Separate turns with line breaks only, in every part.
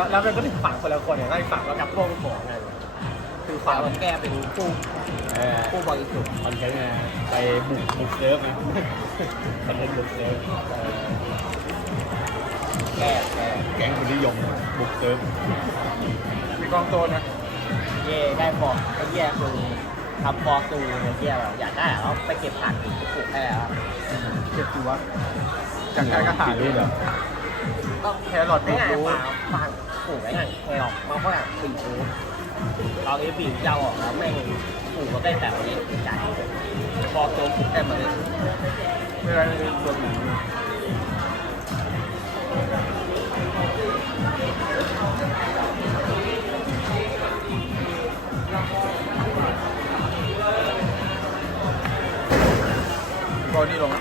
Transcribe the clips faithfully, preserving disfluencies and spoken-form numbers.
แล้วมันก็ถึงฝั่งคนละคนเนี่ยแล้วอีกฝั่งก็กับพวกของไงคือฝั่งเราแก้เป็นผู้ผู้บริสุทธิ์
มันใช้ไงไปบุกบุกเซิร์ฟไงมันเล่นบุกเซิร์ฟ
แก้แก้
แก๊งคนนิยมบุกเซิร์ฟ
มีกองโจรนะเย่ได้บอกไอ้เย่คือทำบอตูไอ้เย่แบบอยากได้แล้วไปเก็บผักอีกปลูกได้แล้วเก็บตัว จากการกระถางนี่แบบก็แครอทไม่ง่ายปลาปลาปลูกได้ง่ายแครอทมาก็แบบปีกเราไอ้ปีกเจ้าออกแล้วแม่งปลูกก็ได้แต่วันนี้ใจพอตัวปลูกได้มาเลยไม่ได้ตัวหนึ่งก็นี่ลง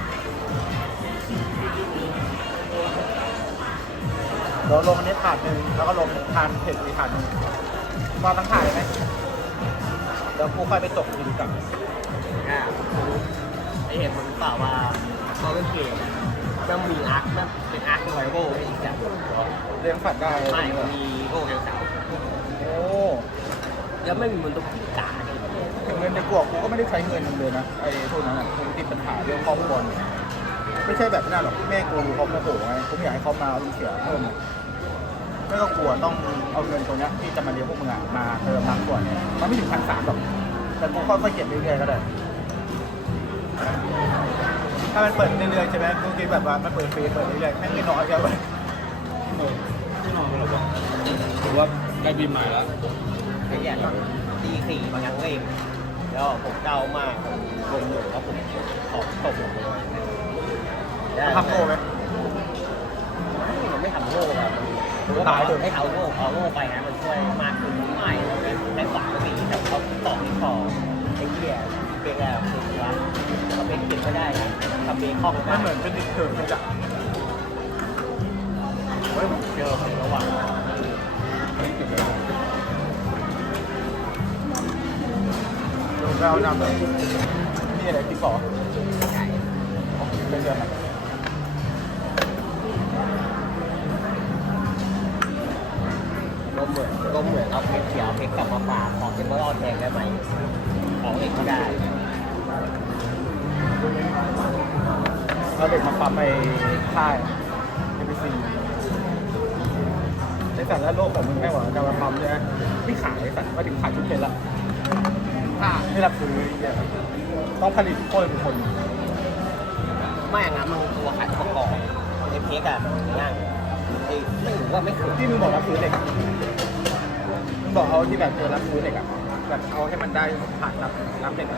เดี๋ยวลงอันนี้ถาดหนึ่งแล้วก็ลงทานเผ็ดอีกถาดหนึ่งมาตั้งถาดเลยไหมเดี๋ยวกูค่อยไปตกกินกับอ่าไอเห็นมันเปล่าว่าเขาเล่นเกมมันมีอาร์คมันเป็นอาร์คไวโก้อีกอย่างเลี้ยงฝัดได้ไม่มีโก้เลี้ยงสาวโอ้แล้วไม่มีมันต้องพิการถึงเงินในกวกกูก็ไม่ได้ใช้เงินเลยนะไอ้พวกนั้นอ่ะกูติดปัญหาเรื่องครอบครัวไม่ใช่แบบนั้นหรอกแม่กูเขาโมโหไงกูไม่อยากให้เขามาเสียเพิ่มไม่ต้องกลัวต้องเอาเงินตรงนี้ที่จะมาเลี้ยงพวกมึงมาเติมบางส่วนเนี่ยมันไม่ถึงพันสามหรอกแต่กูค่อยๆเก็บเรื่อยๆก็ได้ถ้ามันเปิดเรื่อยๆใช่ไหมกูคิดแบบว่ามันเปิดฟรีเปิดเรื่อยๆแม่งไม่น้อยเยอะเลย
ไม่นอนหรอกหรือว่าใกล้ปีใหม่แล้ว
ไอ้เนี่ยตีสี่บางครั้งเองแล้วผมเจ้ามากรวมหนึ่งแล้วผมขอตกลงเลยทำโง่ไหมมันไม่ทำโง่แบบตายเลยให้เอาโง่เอาโง่ไปนะมันช่วยมากขึ้นไม่ได้ฝังสีแต่เขาต่อที่คอไอ้เหี้ยเป็นอะไรคือว่าเขาเป็นติดก็ได้นะทำเบคอนได้เหมือนเป็นติดเถิดเลยจ้ะเฮ้ยเจอผมระหว่างเรานำเลยนี่อะไรติ๊กบอกเป็นเดือนไหนก็เหมือนก็เหมือนเอาเพชรเขียวเพชรกลับมาฝากของเป็นมรอดแทงได้ไหมของเอกก็ได้เราเด็กมาปั๊มไปค่ายเอ็มบีซีในสัตว์และโลกของมึงแม่หว่าจะมาปั๊มใช่ไหมไม่ขายสัตว์มาถึงขายชุดเพชรละไม่รับซื้อต้องผลิตคนเป็นคนไม่อย่างนั้นมันตัวขายประกอบในเพจอะง่ายไม่รู้ว่าไม่เคยที่มึงบอกรับซื้อเด็กมึงบอกเอาที่แบบเจอรับซื้อเด็กอะแบบเอาให้มันได้ผ่านรับรับเด็ก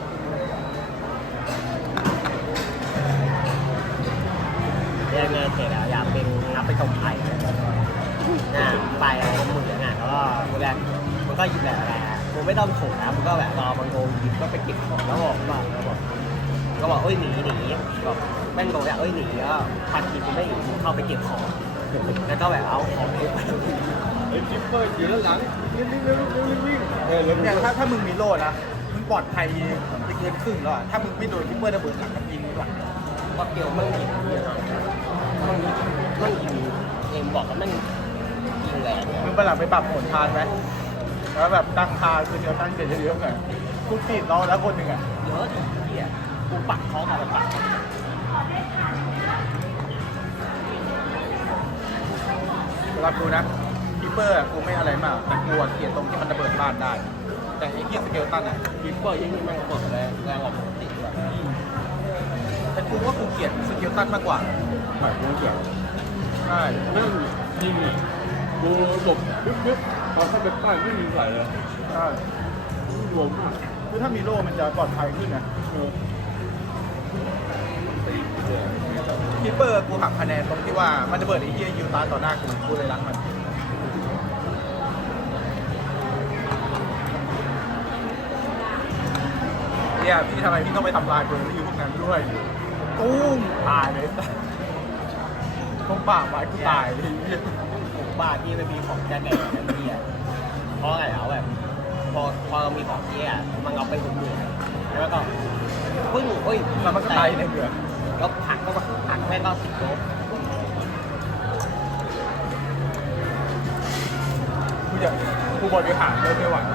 เรียนงานเสร็จอะอยากเป็นนับไปชมไทยนะไปเหมือนงานแล้วก็แรกมันก็หยิบแบบอะไรมึงไม่ต้องถูกนะมึงก็แบบรอมันโกงหยิบก็ไปเก็บของแล้วบอกว่าแล้วบอกก็บอกเอ้ยหนีหนีแบบแม่งบอกแบบเอ้ยหนีแล้วพันกินไม่หนีมึงเข้าไปเก็บของแล้วก็แบบเอาของไป
ไอ้จิ๊บเปอร์อยู่ด้านหลังวิ่งวิ่งวิ่งวิ่ง
เออแล้วเนี่ยถ้าถ้ามึงมีโล่นะมึงปลอดภัยไปเกินครึ่งแล้วถ้ามึงไม่โดนจิ๊บเปอร์ระเบิดหลังมันยิงหลังก็เกี่ยวมันยิงมันมันยิงเองบอกว่ามันยิงแรงมึงไปหลังไปปรับผลทานไหมแล้วแบบตั้งคาคือเดียวตั้งเสร็จเยอะๆไงกูติดเราแล้วคนหนึ่งอ่ะเยอะดิเหี้ยกูปักเขาค่ะปักรับดูนะคีเปอร์กูไม่อะไรมากแต่กลัวเกลียดตรงที่มันระเบิดบ้านได้แต่ไอ้เหี้ยสเกลตันอ่ะคีเปอร์ยิ่งแม่งระเบิดแรงแรงกว่าปกติแบบแต่กูว่ากูเกลียดสเกลตันมากกว่า
หมายกูเกลียด
ใช่
เรื่องยิงกูหลบปึ๊บปึ๊บตอนเข้าไปป้ายไม่มีใส่เลย
ใช่
รวมมาก
คือถ้ามีโล่มันจะปลอดภัยขึ้นนะคีเปอร์กูหักคะแนนตรงที่ว่ามันจะเบิดไอ้เหี้ยยูตาต่อหน้ากูกูเลยรักมันเนี่ยพี่ทำไมพี่ต้องไปทำลายเบอร์รี่พวกนั้นด้วยตุ้มตายเลยตรงป่าไม้กูตายเลยบ้าที่ไม่มีของจะแก่นั่นเนี่ยเพราะอะไรเอาแบบพอพอมีของเที่ยมันเอาไปหุ่นเดือดแล้วก็ปึ้งโอ้ยมันมันตายในเดือดแล้วผักก็ผักแม่งก็ติดลบกูจะกูบริหารเลยไม่ไหว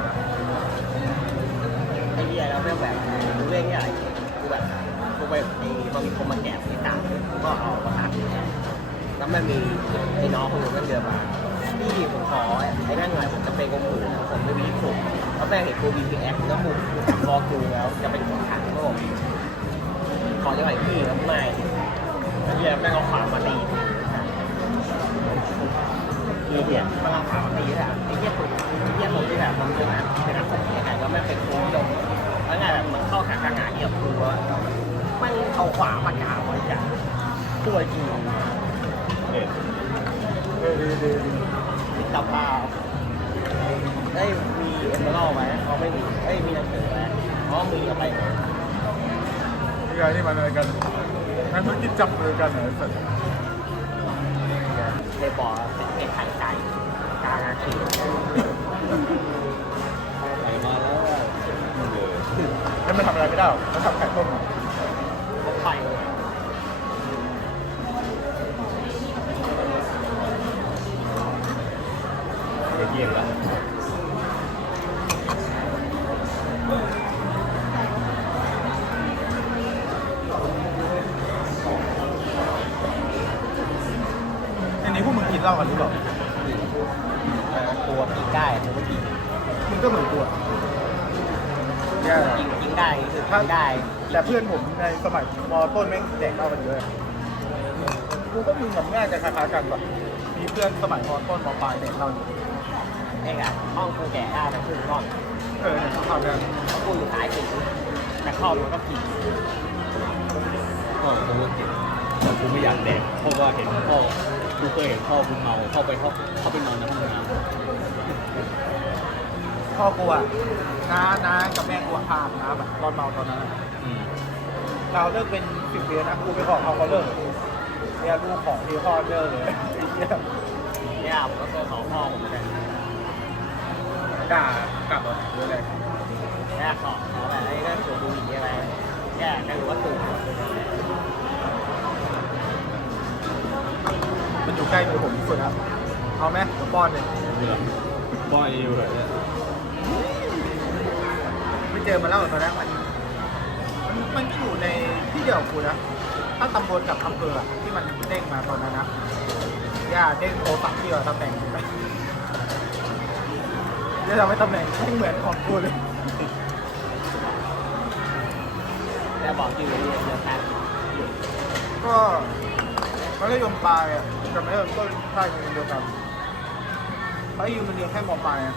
ไอ้เหี้ยแล้วแม่งแบบกูเรื่องนี้อะไรกูแบบกูไปไอ้มันมีคนมาแกะที่ตามกูก็เอามาตัดแล้วมันมีไอ้น้องคนหนึงก็เดินมาพี่ผมขอไอ้นั่นหน่อยผมจะเป็นกงหมูผมไม่มีผมแล้วแม่งเห็นกู บี พี เอส แล้วกูคอกูแล้วจะเป็นคนขังโลกขอจะไหวพี่แล้วไม่ไอ้เหี้ยแม่งเอาขวานมาตีไอ้เหี้ยมันเอาขวานมาตีอะไอ้เหี้ยผมไอ้เหี้ยผมที่แบบมันเป็นแบบเป็นนักแสดงแล้วแม่งเป็นครูดงแล้วไงแบบมันเข้าขาขนาดเหี้ยครูอะมันเอาขวานมากางไว้จ้ะตัวจริง
เด็ด
เออดีดีดี
ติดตาเปล่าเอ้ยมีเอ็มเบอร์ไหมเขาไม่มีเอ้ยมีหนังสือไหมอ๋อมีเอาไป
นี่ไงนี่มันอะไรกันนั่นธุรกิจจับมือกันเหรอสัตว์
ในบ่อเป็นไข่ไก่กลางอาชีพ
ไปมาแล้วเออ
แล้วมันทำอะไรไม่ได้หรอกมันทำไข่ต้มเหรอ
เขาไป
เยี่ยมละ
ในนี้พวกมึงกินเหล้ากันหรือเปล่า
ตัวกินได้ตัวไม่กิน
มึงก็เหมือนกูอะแย่
กินกินได้คือกินได้
แต่เพื่อนผมในสมัยมต้นแม่งแดกเหล้ากันเยอะกูก็มีกับง่ายจะคล้ายๆกันแบบมีเพื่อนสมัยมต้นมปลายแดกเหล้าอยู่
ไอ้กะห้องกูแก่ได้ไปครึ่งห้อง
เออเนี่ยเขาทำกัน
เพราะกูอยู่สายสิงแต่เข้ามันก็กิน
พ่อกูก็เก่งแต่กูไม่อยากแดกเพราะว่าเห็นพ่อกูเคยเห็นพ่อกูเมาเข้าไปเข้าเข้าไปนอนในห้องน้ำ
พ่อกูอะน้าน้ากับแม่กูอะพาน้าแบบตอนเมาตอนนั้นอะ
อืม
เราเลิกเป็นสิบปีแล้วนะกูไปขอเขาเขาเลิกเนี่ยลูกของที่พ่อเลิกเลยไอ้เหี้ย
เนี่ยผมก็เคยขอพ่อผมเหมือนกัน
ด่ากลับเหรอหรืออะไร
แค่ขอขอแบบไอ้ก็สูบบุหรี่อะไรแค่แค่รู้ว่าสูบ
มันอยู่ใกล้มือผมที่สุดครับเอาไหมเดี๋ยวป้อนเลย
เบื่อพ่อไอ้อยู่เลยเนี่ย
ไม่เจอมาแล้วตอนนั้นมันมันมันก็อยู่ในที่เดียวกับกูนะถ้าตำบลกับอำเภออะที่มันเด้งมาตอนนั้นนะย่าเด้งโทรศัพท์ที่เราตำแหน่งไปเนี่ยทำให้ตำแหน่งไม่เหมือนของกูเลย
แล้วบอกชื่อเรียนเดียวกัน
ก็มัธยมปลายอ่ะกับมัธยมต้นใช่มันเดียวกันเพราะยูมันเรียนแค่มปลายอ่ะ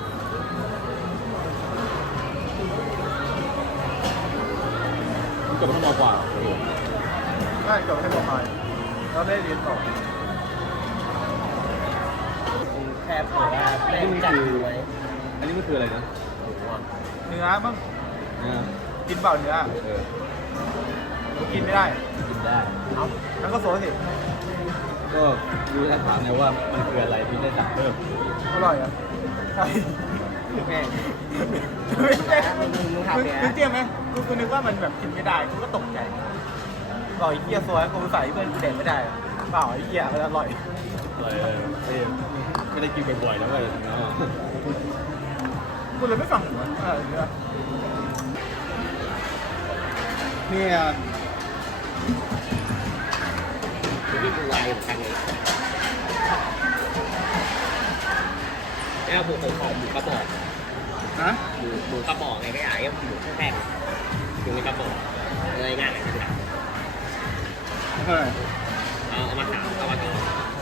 มันกับมันมากกว่า
ใช่จบแค่มปลายแล้วได้เรียนต่อ
แค่เผื่อว่าแม่งจัดอยู่ไว้
อันนี้มันคืออะไรนะ
เนื้อมั้ง
เนี่ย
กินเปล่าเนื้อ
เออ
กินไม่ได้
กินได้
เอ้าแล้วก็โซสิ
ก็รู้ถ้าถามเนี่ยว่ามันคืออะไรพี่ได้สั่งเพิ่ม
อร่อยอ่ะใช่
แม่ง
ไม่ใช่
มึงมึง
มึง
ทำเนี่ย
มึงเจียมไหมกูกูนึกว่ามันแบบกินไม่ได้กูก็ตกใจบอกไอ้เหี้ยซวยกูใส่เพื่อนกูเด็ดไม่ได้อะเปล่าไอ้เหี้ยมันอร่อย
เลยเอ้ยไม่ได้กินบ่อยๆแล้วก็เนาะ
กูเลยไม่ฟังหัวเออเนี่ย
เนี่ย
ที่กูไวเหมือนกันเลยแล้วหมูของหมูกระบอก
นะ
หมูหมูกระบอกไงไม่ใช่หมูแท่งอยู่ในกระบอกเลยง่ายเลยนะ
เท่าไหร่
เอาเอามาถามเอามาถาม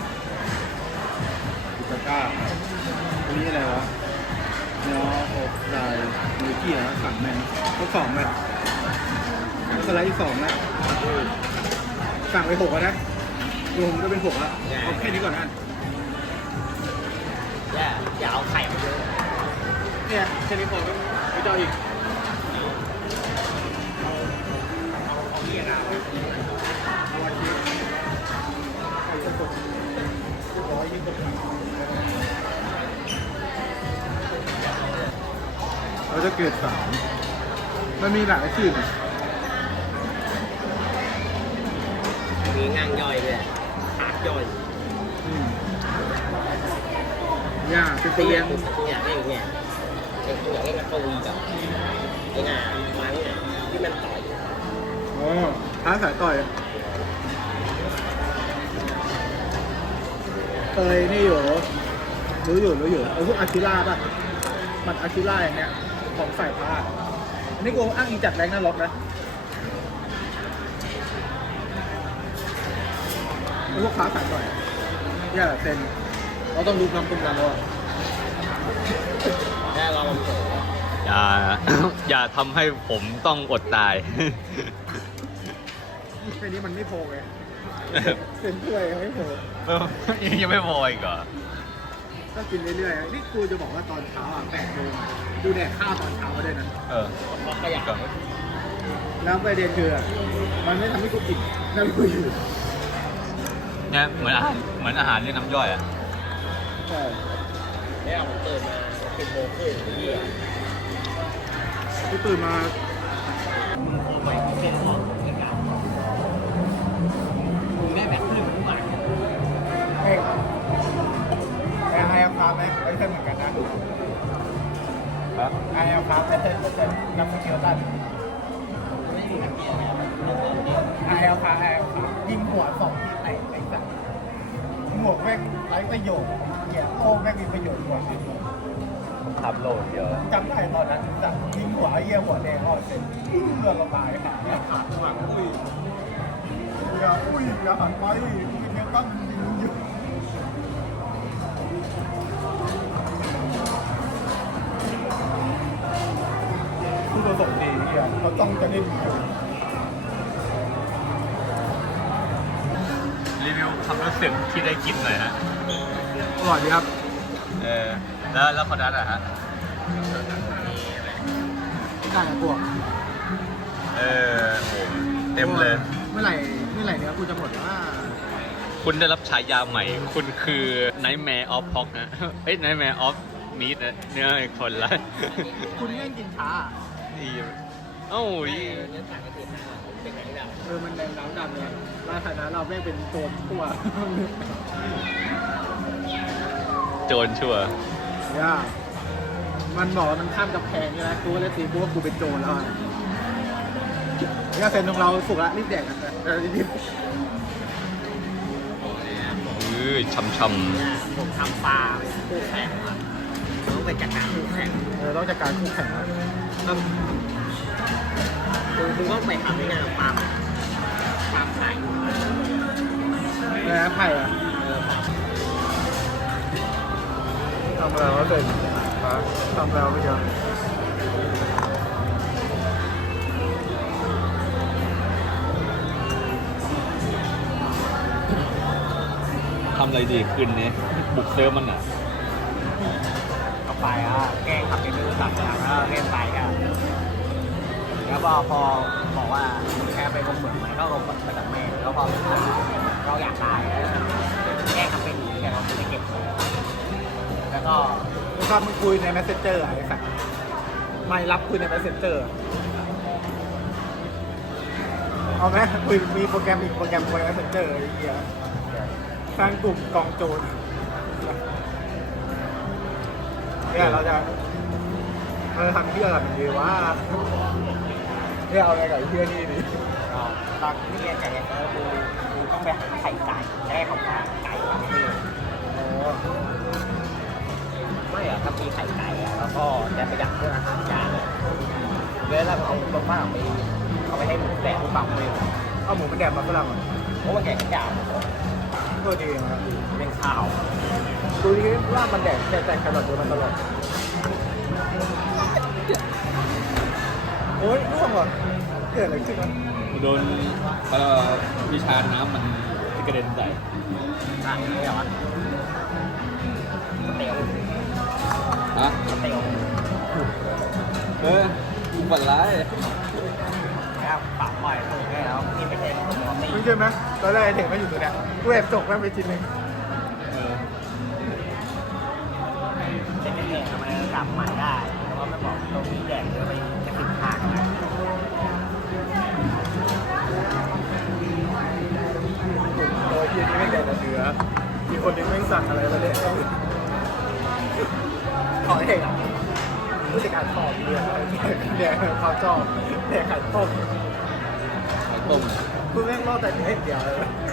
กิตาก้าอันนี้อะไรวะเนื้ออกไก่เนื้อเกี๊ยวสามแม่ก็สองแม่สไลด์อีกสองนะสั่งไปหกแล้วนะรวมก็เป็นหกแล้วเอาแค่นี้ก่อนนะ
อย่าอย่าเอาไข่มาเยอะ
เนี่ยแค่นี้พอก็ไม่เจ้าอีก
เอาเอาเรียกเอา
เอาวันที่ไข่สดๆร้อยยี่สิบเราจะเกิดสามมันมีหลายชื่อนะ
มีง่างย่อยด้วยขาดย่อย
อืมมีเนี่ยเป็นตัวเลี้ยง
กูอยากเล่นเนี่ยไอ้กูอยากเล่นกับตัววีกับไอ้งาฟังเนี่ยที่มันต่อย
อ๋อท้าสายต่อยเคยนี่อยู่รู้อยู่รู้อยู่ไอ้พวกอาคิล่าป่ะมันอาคิล่าอย่างเงี้ยของสายฟ้าอันนี้กูอ้างอิงจากแรงน่าล็อกนะไอ้พวกท้าสายต่อยเนี่ยเซนเราต้องรู้น้ำตุ้มกันแล้ว
แค่เราลองโผล่
อย่า อย่าทำให้ผมต้องอดตาย
แค่นี้มันไม่โพไงเซนถ้วยยังไม่โพ
ยังไม่พออีกเหรอ
ก็กินเรื่อยๆนี่กูจะบอกว่าตอนเช้าอ่ะแปดโมงดูแดดข้าวตอนเช้ามาด้วยนะ
เออ
เพราะขยะ
แล้วประเด็นคือมันไม่ทำให้กูอิ่มนั่นกูอยู่
เนี่ยเหมือนอาหารเหมือนอาหารเรียกน้ำย่อยอ่ะ
ใช่
เนี่ยผมตื่นมาสิบโมงครึ่งที่
กูตื่นมา
ผมไปเส้นออกที่เก่ามึงได้แบบขึ้นทุกวัน
เฮ้ยไอไอเอลคาร์ไหมไอเส้นเหมือนกันนะ
ครับ
ไอเอลคาร์ไอเส้นไอเส้นนับสเกลตัน
ไม่มีแบบเกียร์แล้วเราเปิดเกียร์
ไอเอลคาร์ไอเอลคาร์ยิงหัวสองที่แตกไอ้สัสหมวกแม่งไร้ประโยชน์เนี่ยโอ้แม่งมีประโยชน์กว่าที่
ทำโลดเดียว
จำได้ตอนนั้นสัสยิงหัวไอ้เหี้ยหัวแดงอ่อนเส้นเลือดระบายขาเนี่ยขาดหลังอุ้ยอย่าอุ้ยอย่าหันไปมีเนี้ยตั้งยิงอยู่ผู้ประสบดีเนี่ยเขาต้องจะเล่นอยู่
รีวิวความรู้สึกที่ได้กินหน่อยฮะ
อร่อยดีครับ
เออ แล้วแล้วคนนั้นอะฮะ
ไก่บวก
เออโหเต็มเลย
เมื่อไหร่เมื่อไหร่เนี้ยกูจะหมดว่า
คุณได้รับฉายาใหม่ คุณคือ Nightmare of Pork นะ เอ้ย Nightmare of Meat นะเนื้อไอ้คนละ
คุณเล่นกินช้า
อีเอ้าอี
เนื้อสัตว์ก็คือผมเป็นอย่างนี้แบบ
เออมันแดงน้ำดำเลยราคานั้นเราแม่งเป็นโจรทั่ว
โจรชัวร์
ย่ามันบอกว่ามันข้ามกำแพงใช่ไหมกูก็เลยตีกูว่ากูเป็นโจรแล้วอะเนี่ยเซนของเราสุกละรีบแดกกันนะเออรีบ
อือช่ำ
ผมทำปลาเป็นคู่แข่งครับต้องไปจัดการคู่แข่ง
เออต้องจัดการคู่แข่งนะ
ก็คุณคุณต้องไปทำให้งานปลาปลาขาย
เออไผ่อะ
เออ
ทำอะไรวะเซนทำแล้วไม่เยอะ
ๆทำอะไรดีคืนนี้ บุกเซิร์ฟมันอ่ะ
ก็ไปอ่ะแกล้งขับไปดูสัตว์แล้วก็เล่นไปกันแล้วพอพอบอกว่าแค่ไปลงเหมืองไหมก็ลงไปกับแม่แล้วพอเราอยากตายแกล้งทำเป็นหนีแกเราไปเก็บแล้วก็
กูชอบมึงคุยใน messenger อะไอ้สัสไม่รับคุยใน messenger เอาไหมคุยมีโปรแกรมอีกโปรแกรมคุยใน messenger ไอ้เหี้ยสร้างกลุ่มกองโจรเนี่ยเราจะเราจะทำเพื่ออะไรดีว่าเนี่ยเอาอะไรกับไอ้เพื่อนี่ดิ
ตอนที่เรียนไก่เนี่ยเออกูกูต้องไปหาไข่ไก่จะได้ทำปลาไก่แบบนี้
อ๋อ
ไม่อะถ้ามีไข่ไก่อะแล้วก็จะประหยัดเรื่องอาหารจานเลยแล้วเอาตัวป้าไปเอาไปให้หมูแดดหมูปังเลย
เอาหมูมันแดดมาฝรั่งอ่ะ
เพราะว่าแกงยาว
ก็ดีนะ
เป็นข้าว
ดูดิว่ามันแดดแต่แต่แครอทดูมันตลอดโอ๊ยร่วงเหรอเกิดอะไรขึ้นวะ
โดนเอ่อวิชาน้ำมันที่กระเด็นใส่
อ่ะนี่เหรอวะสเตียว
ฮะ
สเตียว
เออฝันร้าย
แล้วปากปล่อยถูกได้แล้วนี่ไม่ใช่หัวตี
ไม่ใช่ไหมตอนแรกไอ้เด็กมันอยู่ตรงเนี้ยกูแอบจกแม่งไปชิ้นหนึง
เออ
เป็นเองทำไมกลับใหม่ได้แต่ว่าไม่บอกตรงนี้แดงจะไปจะติดทางอะไร
โอ้ยทีนี้ไม่แดดแต่เนื้อมีคนนึงแม่งสั่งอะไรมาเนี่ยเนี่ยเขาชอบเนี่ยไข่ต้ม
ไข่ต้ม
คือแม่งรอดแต่เนื้ออย่างเดียวเลย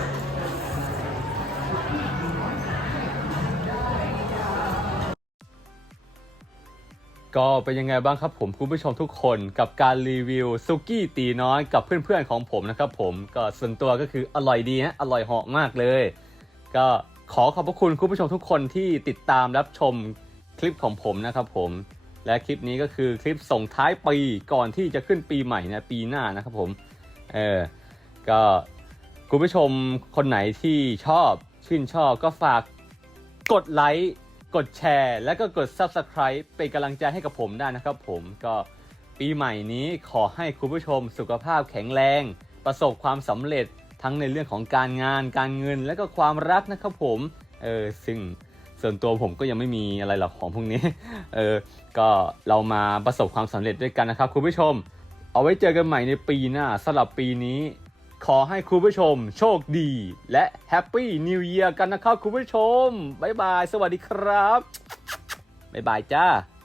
ก็เป็นยังไงบ้างครับผมคุณผู้ชมทุกคนกับการรีวิวซุกี้ตีน้อยกับเพื่อนๆของผมนะครับผมก็ส่วนตัวก็คืออร่อยดีฮะอร่อยเหาะมากเลย ก็ขอขอบพระคุณคุณผู้ชมทุกคนที่ติดตามรับชมคลิปของผมนะครับผมและคลิปนี้ก็คือคลิปส่งท้ายปีก่อนที่จะขึ้นปีใหม่นะปีหน้านะครับผมเออก็คุณผู้ชมคนไหนที่ชอบชื่นชอบก็ฝากกดไลค์กดแชร์และก็กด ซับสไครบ์ เป็นกำลังใจให้กับผมได้นะครับผมก็ปีใหม่นี้ขอให้คุณผู้ชมสุขภาพแข็งแรงประสบความสำเร็จทั้งในเรื่องของการงานการเงินและก็ความรักนะครับผมเออซึ่งส่วนตัวผมก็ยังไม่มีอะไรหรอกของพวกนี้เออก็เรามาประสบความสำเร็จด้วยกันนะครับคุณผู้ชมเอาไว้เจอกันใหม่ในปีหน้าสำหรับปีนี้ขอให้คุณผู้ชมโชคดีและแฮปปี้นิวเยียร์กันนะครับคุณผู้ชมบ๊ายบายสวัสดีครับบ๊ายบายจ้า